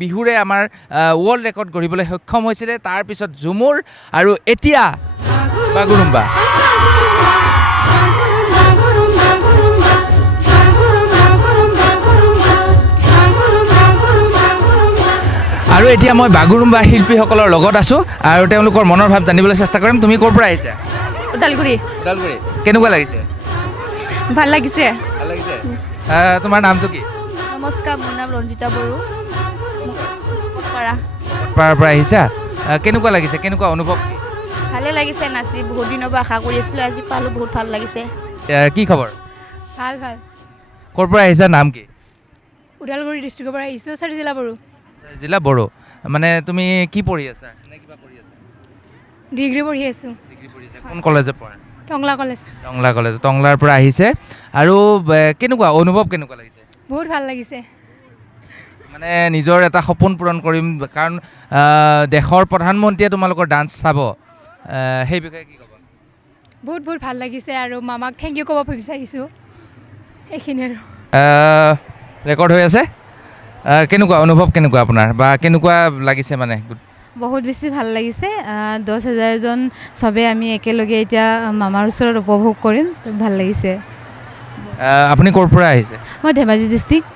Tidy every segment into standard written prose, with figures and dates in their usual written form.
বিহুৰে আমাৰ world record গঢ়িবলৈ সক্ষম হৈছিলে তাৰপিছত ঝুমুৰ আৰু এতিয়া বাগুৰুম্বা আৰু এতিয়া মই বাগুৰুম্বা শিল্পীসকলৰ লগত আছোঁ আৰু তেওঁলোকৰ মনৰ ভাৱ জানিবলৈ চেষ্টা কৰিম তুমি ক'ৰ পৰা আহিছা ওদালগুৰি কেনেকুৱা লাগিছে ভাল লাগিছে তোমাৰ নামটো কি নমস্কাৰ মোৰ নাম ৰঞ্জিতা বড়ো পাৰাৰ পৰা আহিছা কেনেকুৱা লাগিছে কেনেকুৱা অনুভৱ ভালে লাগিছে নাচি বহুত দিনৰ পৰা আশা কৰি আছিলোঁ আজি পালোঁ বহুত ভাল লাগিছে কি খবৰ ভাল ক'ৰ পৰা আহিছা নাম কি ওদালগুৰি ডিষ্ট্ৰিক্টৰ পৰা আহিছোঁ জিলা বড়ো মানে তুমি কি পঢ়ি আছা নে কিবা কৰি আছা ডিগ্ৰী পঢ়ি আছোঁ কোন কলেজত পঢ়া টংলা কলেজ টংলাৰ পৰা আহিছে আৰু কেনেকুৱা অনুভৱ কেনেকুৱা লাগিছে বহুত ভাল লাগিছে মানে নিজৰ এটা সপোন পূৰণ কৰিম কাৰণ দেশৰ প্ৰধানমন্ত্ৰীয়ে তোমালোকৰ ডান্স চাব সেই বিষয়ে কি ক'বা বহুত ভাল লাগিছে আৰু মামাক থেংক ইউ ক'ব বিচাৰিছোঁ এইখিনি আৰু ৰেকৰ্ড হৈ আছে কেনেকুৱা অনুভৱ কেনেকুৱা আপোনাৰ বা কেনেকুৱা লাগিছে মানে বহুত বেছি ভাল লাগিছে 10,000জন চবে আমি একেলগে এতিয়া মামাৰ ওচৰত উপভোগ কৰিম ভাল লাগিছে আপুনি ক'ৰ পৰা আহিছে মই ধেমাজি ডিষ্ট্ৰিক্ট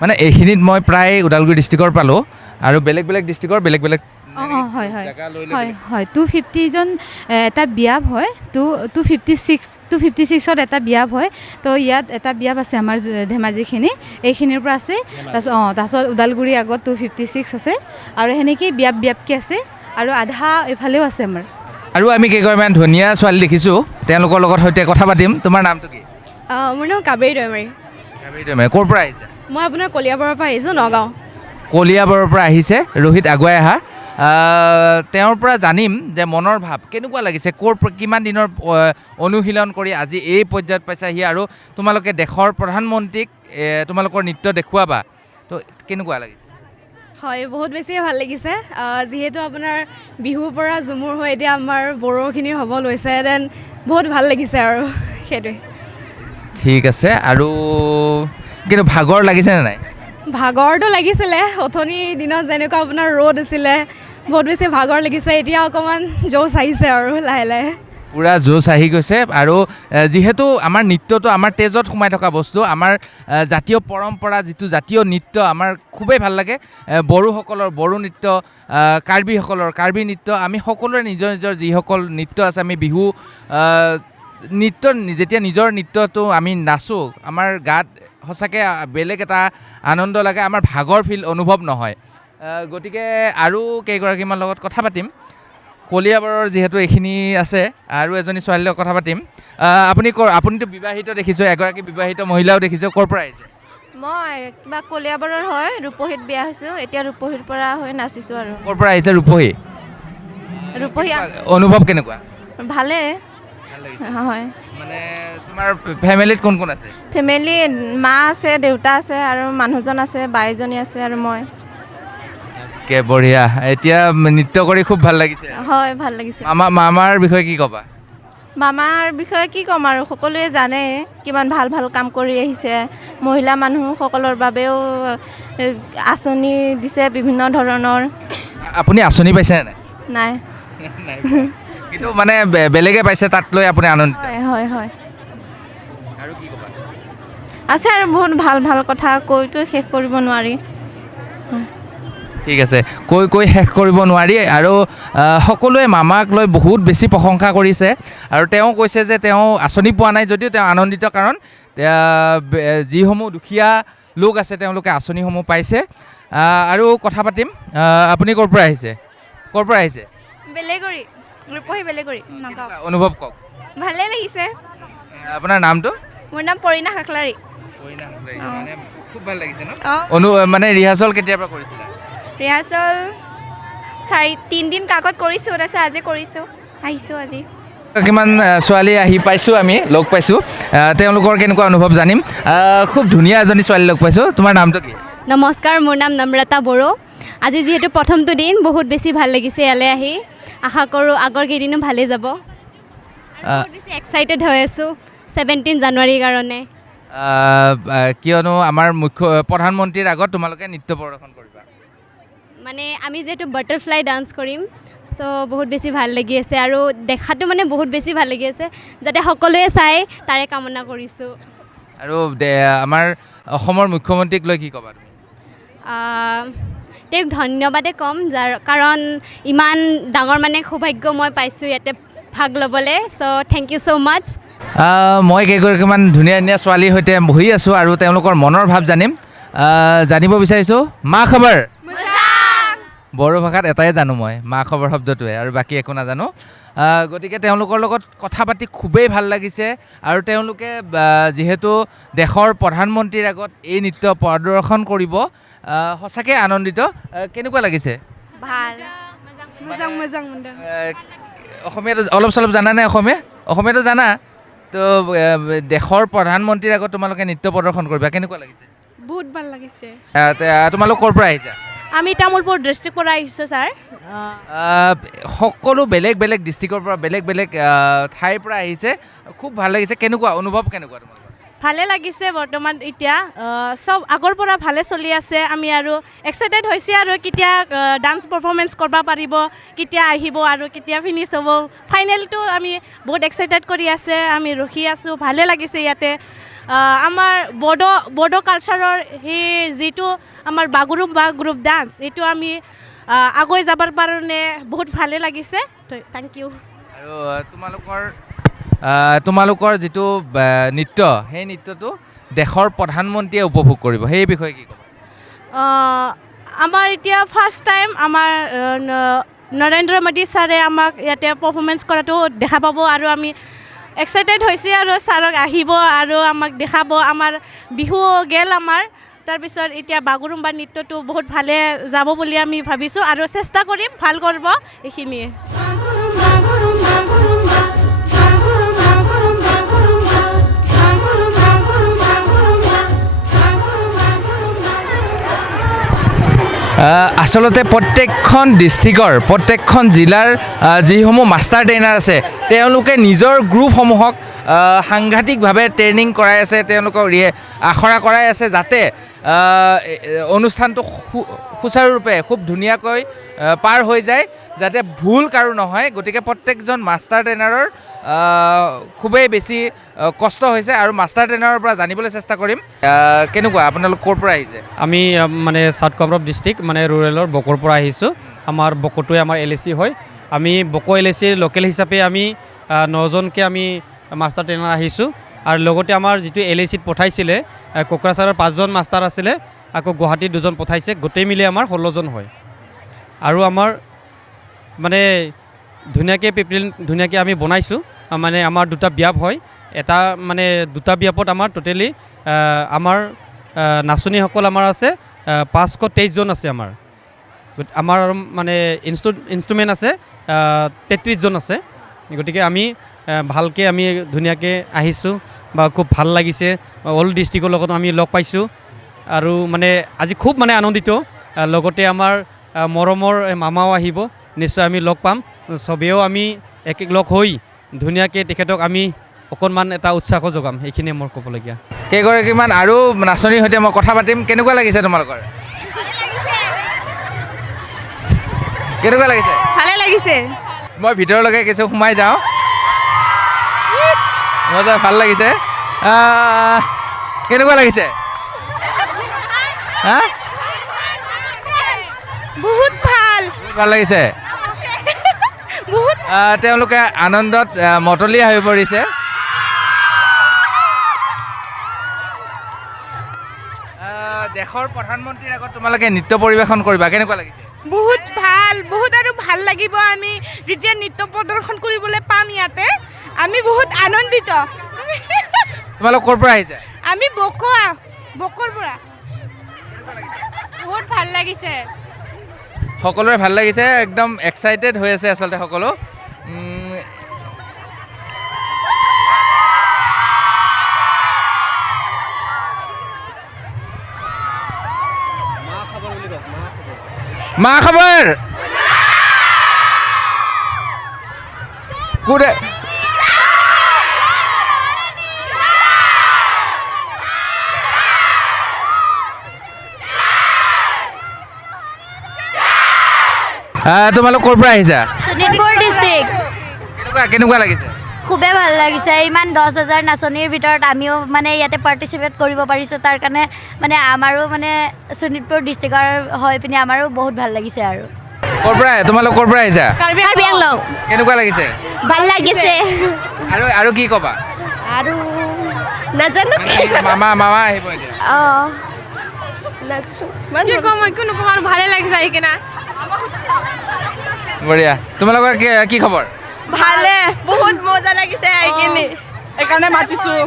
মানে এইখিনিত মই প্ৰায় ওদালগুৰি ডিষ্ট্ৰিক্টৰ পালোঁ আৰু বেলেগ ডিষ্ট্ৰিক্টৰ বেলেগ হয় 250জন এটা বিয়াপ হয় 256ত এটা বিয়াপ হয় তো ইয়াত এটা বিয়াপ আছে আমাৰ ধেমাজিখিনি এইখিনিৰ পৰা আছে তাৰপিছত ওদালগুৰি আগত 256 আছে আৰু সেনেকেই বিয়াপকৈ আছে আৰু আধা এইফালেও আছে আমাৰ আৰু আমি কেইগৰাকীমান ধুনীয়া ছোৱালী দেখিছোঁ তেওঁলোকৰ লগত সৈতে কথা পাতিম তোমাৰ নামটো কি মোৰ নাম কাবেৰী দৈমাৰী ক'ৰ পৰা আহিছে মই আপোনাৰ কলিয়াবৰৰ পৰা আহিছোঁ নগাঁও কলিয়াবৰৰ পৰা আহিছে ৰোহিত আগুৱাই আহা তেওঁৰ পৰা জানিম যে মনৰ ভাৱ কেনেকুৱা লাগিছে কিমান দিনৰ অনুশীলন কৰি আজি এই পৰ্যায়ত পাইছাহি আৰু তোমালোকে দেশৰ প্ৰধানমন্ত্ৰীক তোমালোকৰ নৃত্য দেখুৱাবা তো কেনেকুৱা লাগিছে হয় বহুত বেছিয়ে ভাল লাগিছে যিহেতু আপোনাৰ বিহুৰ পৰা ঝুমুৰ হৈ এতিয়া আমাৰ বড়োখিনিৰ হ'ব লৈছে দেন বহুত ভাল লাগিছে আৰু সেইটোৱে ঠিক আছে আৰু কিন্তু ভাগৰ লাগিছেনে নাই ভাগৰটো লাগিছিলে অথনি দিনত যেনেকুৱা আপোনাৰ ৰ'দ আছিলে বহুত বেছি ভাগৰ লাগিছে এতিয়া অকণমান জোচ আহিছে আৰু লাহে পূৰা জোচ আহি গৈছে আৰু যিহেতু আমাৰ নৃত্যটো আমাৰ তেজত সোমাই থকা বস্তু আমাৰ জাতীয় পৰম্পৰা যিটো জাতীয় নৃত্য আমাৰ খুবেই ভাল লাগে বড়োসকলৰ বড়ো নৃত্য কাৰ্বি নৃত্য আমি সকলোৰে নিজৰ যিসকল নৃত্য আছে আমি বিহু নৃত্য যেতিয়া নিজৰ নৃত্যটো আমি নাচোঁ আমাৰ গাত সঁচাকৈ বেলেগ এটা আনন্দ লাগে আমাৰ ভাগৰ অনুভৱ নহয় গতিকে আৰু কেইগৰাকীমান লগত কথা পাতিম কলিয়াবৰৰ যিহেতু এইখিনি আছে আৰু এজনী ছোৱালীৰ লগত কথা পাতিম আপুনিতো বিবাহিত দেখিছোঁ এগৰাকী বিবাহিত মহিলাও দেখিছোঁ ক'ৰ পৰা আহিছে মই কিবা কলিয়াবৰৰ হয় ৰূপহীত বিয়া হৈছোঁ এতিয়া ৰূপহীৰ পৰা হৈ নাচিছোঁ আৰু ক'ৰ পৰা আহিছে ৰূপহী অনুভৱ কেনেকুৱা ভালে হয় মানে তোমাৰ ফেমিলিত কোন আছে ফেমিলিত মা আছে দেউতা আছে আৰু মানুহজন আছে বাইজনী আছে আৰু মই বঢ়িয়া এতিয়া নৃত্য কৰি খুব ভাল লাগিছে হয় ভাল লাগিছে মামাৰ বিষয়ে কি ক'বা মামাৰ বিষয়ে কি ক'ম আৰু সকলোৱে জানে কিমান ভাল কাম কৰি আহিছে মহিলা মানুহসকলৰ বাবেও আঁচনি দিছে বিভিন্ন ধৰণৰ আপুনি আঁচনি পাইছে নাই কিন্তু মানে বেলেগে পাইছে তাত লৈ আপুনি আনন্দিত হয় আৰু কি ক'বা আছে আৰু বহুত ভাল কথা কৈতো শেষ কৰিব নোৱাৰি ঠিক আছে কৈ শেষ কৰিব নোৱাৰি আৰু সকলোৱে মামাক লৈ বহুত বেছি প্ৰশংসা কৰিছে আৰু তেওঁ কৈছে যে তেওঁ আঁচনি পোৱা নাই যদিও তেওঁ আনন্দিত কাৰণ যিসমূহ দুখীয়া লোক আছে তেওঁলোকে আঁচনিসমূহ পাইছে আৰু কথা পাতিম আপুনি ক'ৰ পৰা আহিছে বেলেগৰি ৰূপহী বেলেগৰি নগাঁও অনুভৱ কওক ভালেই লাগিছে আপোনাৰ নামটো মোৰ নাম পৰিণা খাকলাৰী মানে খুব ভাল লাগিছে ন মানে ৰিহাৰ্চল কেতিয়াৰ পৰা কৰিছিলা ৰিহাৰ্চল 3 দিন কাকত কৰিছোঁ তাৰপিছত আজি কৰিছোঁ আহিছোঁ আজি কিমান ছোৱালী আহি পাইছোঁ আমি লগ পাইছোঁ তেওঁলোকৰ কেনেকুৱা অনুভৱ জানিম খুব ধুনীয়া এজনী ছোৱালী লগ পাইছোঁ তোমাৰ নামটো কি নমস্কাৰ মোৰ নাম নম্ৰতা বড়ো আজি যিহেতু প্ৰথমটো দিন বহুত বেছি ভাল লাগিছে ইয়ালৈ আহি আশা কৰোঁ আগৰ কেইদিনো ভালেই যাব বহুত বেছি এক্সাইটেড হৈ আছোঁ 17 জানুৱাৰীৰ কাৰণে কিয়নো আমাৰ মুখ্য প্ৰধানমন্ত্ৰীৰ আগত তোমালোকে নৃত্য প্ৰদৰ্শন কৰিবা মানে আমি যেহেতু বাটাৰফ্লাই ডান্স কৰিম চ' বহুত বেছি ভাল লাগি আছে আৰু দেখাটো মানে বহুত বেছি ভাল লাগি আছে যাতে সকলোৱে চাই তাৰে কামনা কৰিছোঁ আৰু আমাৰ অসমৰ মুখ্যমন্ত্ৰীক লৈ কি ক'বা তুমি তেওঁক ধন্যবাদে ক'ম কাৰণ ইমান ডাঙৰ মানে সৌভাগ্য মই পাইছোঁ ইয়াতে ভাগ ল'বলৈ চ' থেংক ইউ ছ' মাছ মই কেইগৰাকীমান ধুনীয়া ধুনীয়া ছোৱালীৰ সৈতে বহি আছোঁ আৰু তেওঁলোকৰ মনৰ ভাৱ জানিব বিচাৰিছোঁ মা খবৰ বড়ো ভাষাত এটাই জানো মই মা খবৰ শব্দটোৱে আৰু বাকী একো নাজানো গতিকে তেওঁলোকৰ লগত কথা পাতি খুবেই ভাল লাগিছে আৰু তেওঁলোকে যিহেতু দেশৰ প্ৰধানমন্ত্ৰীৰ আগত এই নৃত্য প্ৰদৰ্শন কৰিব সঁচাকৈ আনন্দিত কেনেকুৱা লাগিছে ভাল অসমীয়াটো অলপ চলপ জানানে অসমীয়াটো জানা তো দেশৰ প্ৰধানমন্ত্ৰীৰ আগত তোমালোকে নৃত্য প্ৰদৰ্শন কৰিবা কেনেকুৱা লাগিছে বহুত ভাল লাগিছে তোমালোক ক'ৰ পৰা আহিছা আমি তামোলপুৰ ডিষ্ট্ৰিক্টৰ পৰা আহিছোঁ ছাৰ সকলো বেলেগ বেলেগ ডিষ্ট্ৰিক্টৰ পৰা বেলেগ বেলেগ ঠাইৰ পৰা আহিছে খুব ভাল লাগিছে কেনেকুৱা অনুভৱ কেনেকুৱা তোমালোকৰ ভালে লাগিছে বৰ্তমান এতিয়া চব আগৰ পৰা ভালে চলি আছে আমি আৰু এক্সাইটেড হৈছে আৰু কেতিয়া ডান্স পাৰফৰ্মেঞ্চ কৰিব পাৰিব কেতিয়া আহিব আৰু কেতিয়া ফিনিছ হ'ব ফাইনেলটো আমি বহুত এক্সাইটেড কৰি আছে আমি ৰখি আছোঁ ভালে লাগিছে ইয়াতে আমাৰ বড়ো কালচাৰৰ সেই যিটো আমাৰ বাগুৰুম্বা গ্ৰুপ ডান্স এইটো আমি আগুৱাই যাবৰ কাৰণে বহুত ভালে লাগিছে থেংক ইউ আৰু তোমালোকৰ যিটো নৃত্য সেই নৃত্যটো দেশৰ প্ৰধানমন্ত্ৰীয়ে উপভোগ কৰিব সেই বিষয়ে কি ক'ব আমাৰ এতিয়া ফাৰ্ষ্ট টাইম আমাৰ নৰেন্দ্ৰ মোদী ছাৰে আমাক ইয়াতে পাৰফৰ্মেঞ্চ কৰাটো দেখা পাব আৰু আমি এক্সাইটেড হৈছে আৰু ছাৰক আহিব আৰু আমাক দেখাব আমাৰ বিহু গেল আমাৰ তাৰপিছত এতিয়া বাগুৰুম্বা নৃত্যটো বহুত ভালে যাব বুলি আমি ভাবিছোঁ আৰু চেষ্টা কৰিম ভাল কৰিব এইখিনিয়ে আচলতে প্ৰত্যেকখন ডিষ্ট্ৰিক্টৰ প্ৰত্যেকখন জিলাৰ যিসমূহ মাষ্টাৰ ট্ৰেইনাৰ আছে তেওঁলোকে নিজৰ গ্ৰুপসমূহক সাংঘাতিকভাৱে ট্ৰেইনিং কৰাই আছে তেওঁলোকক আখৰা কৰাই আছে যাতে অনুষ্ঠানটো সুচাৰুৰূপে খুব ধুনীয়াকৈ পাৰ হৈ যায় যাতে ভুল কাৰো নহয় গতিকে প্ৰত্যেকজন মাষ্টাৰ ট্ৰেইনাৰৰ খুবেই বেছি কষ্ট হৈছে আৰু মাষ্টাৰ ট্ৰেইনাৰৰ পৰা জানিবলৈ চেষ্টা কৰিম কেনেকুৱা আপোনালোক ক'ৰ পৰা আহিছে আমি মানে চাউথ কামৰূপ ডিষ্ট্ৰিক্ট মানে ৰুৰেলৰ বকৰ পৰা আহিছোঁ আমাৰ বকটোৱে আমাৰ LAC হয় আমি বক LACৰ লোকেল হিচাপে আমি 9জনকৈ আমি মাষ্টাৰ ট্ৰেইনাৰ আহিছোঁ আৰু লগতে আমাৰ যিটো LACত পঠাইছিলে কোকৰাঝাৰৰ 5জন মাষ্টাৰ আছিলে আকৌ গুৱাহাটীত 2জন পঠাইছে গোটেই মিলি আমাৰ 16জন হয় আৰু আমাৰ মানে ধুনীয়াকৈ প্ৰিপেৰেশ্যন ধুনীয়াকৈ আমি বনাইছোঁ মানে আমাৰ দুটা ব্যাপ হয় এটা মানে দুটা ব্যাপত আমাৰ টোটেলি আমাৰ নাচনীসকল আমাৰ আছে 523জন আছে আমাৰ মানে ইনষ্ট্ৰুমেণ্ট আছে 33জন আছে গতিকে আমি ভালকৈ আমি ধুনীয়াকৈ আহিছোঁ বা খুব ভাল লাগিছে অল ডিষ্ট্ৰিক্টৰ লগত আমি লগ পাইছোঁ আৰু মানে আজি খুব মানে আনন্দিত লগতে আমাৰ মৰমৰ মামাও আহিব নিশ্চয় আমি লগ পাম চবেও আমি এক লগ হৈ ধুনীয়াকৈ তেখেতক আমি অকণমান এটা উৎসাহ যোগাম এইখিনিয়ে মোৰ ক'বলগীয়া কেইগৰাকীমান আৰু নাচনীৰ সৈতে মই কথা পাতিম কেনেকুৱা লাগিছে তোমালোকৰ কেনেকুৱা লাগিছে ভালে লাগিছে মই ভিতৰলৈকে কিছু সোমাই যাওঁ মজা ভাল লাগিছে কেনেকুৱা লাগিছে হা বহুত ভাল লাগিছে তেওঁলোকে আনন্দত মতলীয়া হৈ পৰিছে দেশৰ প্ৰধানমন্ত্ৰীৰ আগত তোমালোকে নৃত্য পৰিৱেশন কৰিবা কেনেকুৱা লাগিছে বহুত ভাল বহুত আৰু ভাল লাগিব আমি যেতিয়া নৃত্য প্ৰদৰ্শন কৰিবলৈ পাম ইয়াতে আমি বহুত আনন্দিত তোমালোক ক'ৰ পৰা আহিছে আমি বকৰ পৰা বহুত ভাল লাগিছে সকলোৰে ভাল লাগিছে একদম এক্সাইটেড হৈ আছে আচলতে সকলো মা খবৰ কোনে তোমালোক ক'ৰ পৰা আহিছা শোণিতপুৰ ডিষ্ট্ৰিক্ট কেনেকুৱা লাগিছে খুবেই ভাল লাগিছে ইমান 10,000 নাচনীৰ ভিতৰত আমিও মানে ইয়াতে পাৰ্টিচিপেট কৰিব পাৰিছোঁ তাৰ কাৰণে মানে আমাৰো মানে শোণিতপুৰ ডিষ্ট্ৰিক্টৰ হৈ পিনে আমাৰো বহুত ভাল লাগিছে আৰু তোমালোক ক'ৰ পৰা আহিছা কাৰ্বি আংলং কেনেকুৱা লাগিছে ভাল লাগিছে আৰু কি ক'বা আৰু নাজানো মামা আহিব এতিয়া অঁ কি ক'ম একো নক'ম আৰু ভালে লাগিছে আহি কিনে বঢ়িয়া তোমালোকৰ কি খবৰ ভালে বহুত মজা লাগিছে আহি কিনে সেইকাৰণে মাতিছোঁ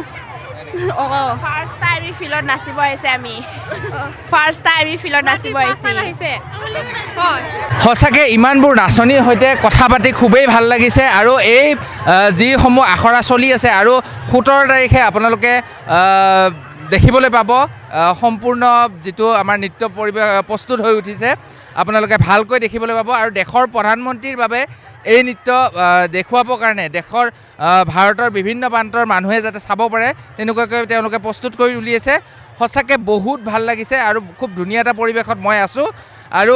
ফাৰ্ষ্ট টাইম ফিল্ডত নাচিব আহিছে আমি ফাৰ্ষ্ট টাইম ফিল্ডত নাচিব আহিছে সঁচাকৈ ইমানবোৰ নাচনীৰ সৈতে কথা পাতি খুবেই ভাল লাগিছে আৰু এই যিসমূহ আখৰা চলি আছে আৰু 17 তাৰিখে আপোনালোকে দেখিবলৈ পাব সম্পূৰ্ণ যিটো আমাৰ নৃত্য পৰিৱেশ প্ৰস্তুত হৈ উঠিছে আপোনালোকে ভালকৈ দেখিবলৈ পাব আৰু দেশৰ প্ৰধানমন্ত্ৰীৰ বাবে এই নৃত্য দেখুৱাবৰ কাৰণে দেশৰ ভাৰতৰ বিভিন্ন প্ৰান্তৰ মানুহে যাতে চাব পাৰে তেনেকুৱাকৈ তেওঁলোকে প্ৰস্তুত কৰি উলিয়াইছে সঁচাকৈ বহুত ভাল লাগিছে আৰু খুব ধুনীয়া এটা পৰিৱেশত মই আছোঁ আৰু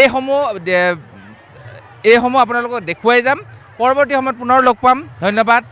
এইসমূহ আপোনালোকক দেখুৱাই যাম পৰৱৰ্তী সময়ত পুনৰ লগ পাম ধন্যবাদ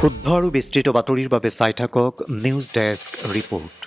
শুদ্ধ আৰু বিস্তৃত বাতৰিৰ বাবে চাই থাকক নিউজ ডেস্ক ৰিপৰ্ট।